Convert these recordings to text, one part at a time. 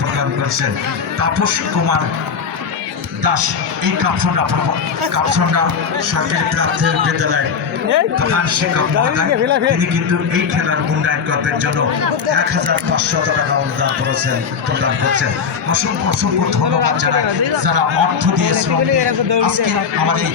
প্রদান করেছেন। তাপস কুমার দাস এই কাপসন্ডা কাপসন্ডা সরকারি প্রাথমিক বিদ্যালয়ের প্রধান শিক্ষক তিনি কিন্তু এই খেলার কল্পের জন্য এক হাজার পাঁচশত টাকা অনুদান করেছেন প্রদান করছেন। অসংখ্য অসংখ্য ধন্যবাদ জানাই। যারা অর্থ দিয়ে শ্রম দিয়ে আজকে আমাদের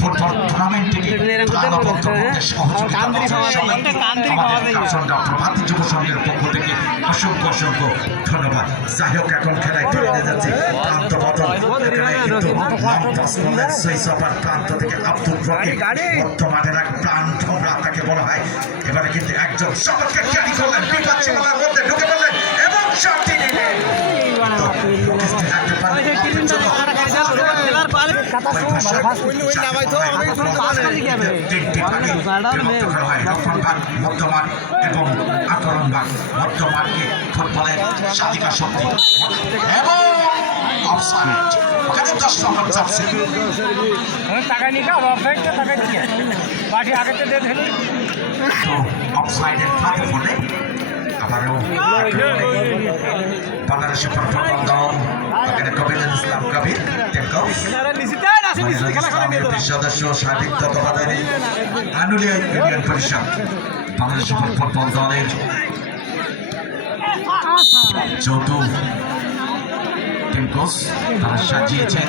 ফুটবল টুর্নামেন্টটিকে প্রাণবন্ত করতে সহযোগিতা করেছেন সবাইকে আমাদের কাপসন্ডা প্রভাতী যুব সংঘের পক্ষ থেকে অসংখ্য অসংখ্য ধন্যবাদ। যাই হোক এখন খেলায় ফিরে যাচ্ছে প্রান্ত বদল এখানে কিন্তু লম্পাস করলেন প্রান্ত থেকে আব্দুল রকিব বর্তমানের এক প্রাণ ঠোমরা তাকে বলা হয়। এবারে কিন্তু একজন সকলকে ক্যারি করলেন বিপদ সীমানার মধ্যে ঢুকে পড়লেন এবং শান্তি নিলেন। এবং আক্রমণ ভাগ মধ্যমানকে ফুটবলের সাধিকা শক্তি। এবং অফসাইড ওখানে দশ নম্বর চাপছে। টাকা খাও অফসাইডটা টাকা নিয়ে পার্টি আগে তো দিয়ে দিলি তো অফসাইডের ফাঁকে পড়ে আবারও বাংলাদেশের ফুটবল দল। এখানে ইসলাম কবির সদস্য সাবেক তত্ত্বাবধানে আনুলিয়া ইউনিয়ন পরিষদ বাংলাদেশ ফুটবল দলের যৌথ টিম কোচ তারা সাজিয়েছেন।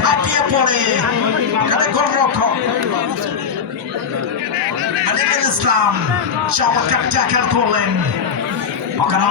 ঝাঁপিয়ে পড়ে। এখানে গোলরক্ষক আলিমুল ইসলাম চমৎকার ট্যাকেল করলেন। ওখানে